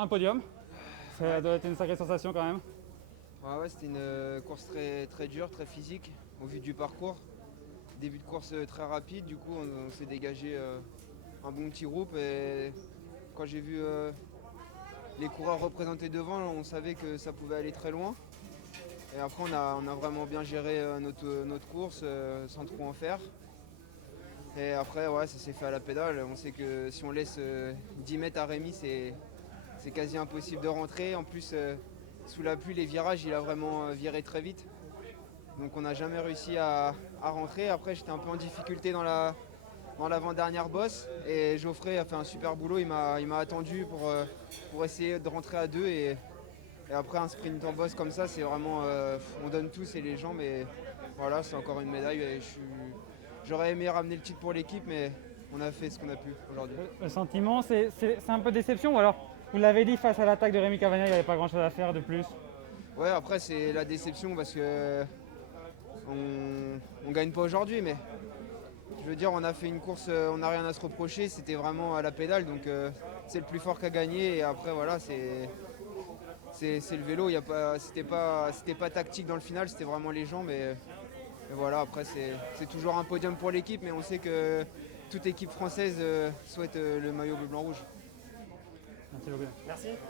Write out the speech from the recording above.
Un podium, ça doit être une sacrée sensation quand même. Ouais, c'était une course très dure, très physique au vu du parcours. Début de course très rapide, du coup on s'est dégagé un bon petit groupe et quand j'ai vu les coureurs représentés devant, on savait que ça pouvait aller très loin. Et après on a vraiment bien géré notre course sans trop en faire. Et après ouais, ça s'est fait à la pédale. On sait que si on laisse 10 mètres à Rémi, c'est quasi impossible de rentrer. En plus sous la pluie, les virages, il a vraiment viré très vite. Donc on n'a jamais réussi à rentrer. Après j'étais un peu en difficulté dans l'avant-dernière bosse et Geoffrey a fait un super boulot. Il m'a attendu pour essayer de rentrer à deux et après un sprint en bosse comme ça, c'est vraiment on donne tout, c'est les gens, mais voilà, c'est encore une médaille et j'aurais aimé ramener le titre pour l'équipe, mais on a fait ce qu'on a pu aujourd'hui. Le sentiment, c'est un peu déception ou alors vous l'avez dit face à l'attaque de Rémi Cavagna, il n'y avait pas grand chose à faire de plus. Ouais, après c'est la déception parce que on gagne pas aujourd'hui, mais je veux dire, on a fait une course, on n'a rien à se reprocher, c'était vraiment à la pédale, donc c'est le plus fort qui a gagné. Et après, voilà, c'est le vélo, c'était pas tactique dans le final, c'était vraiment les gens. Mais voilà, après, c'est toujours un podium pour l'équipe, mais on sait que toute équipe française souhaite le maillot bleu-blanc-rouge. Merci beaucoup.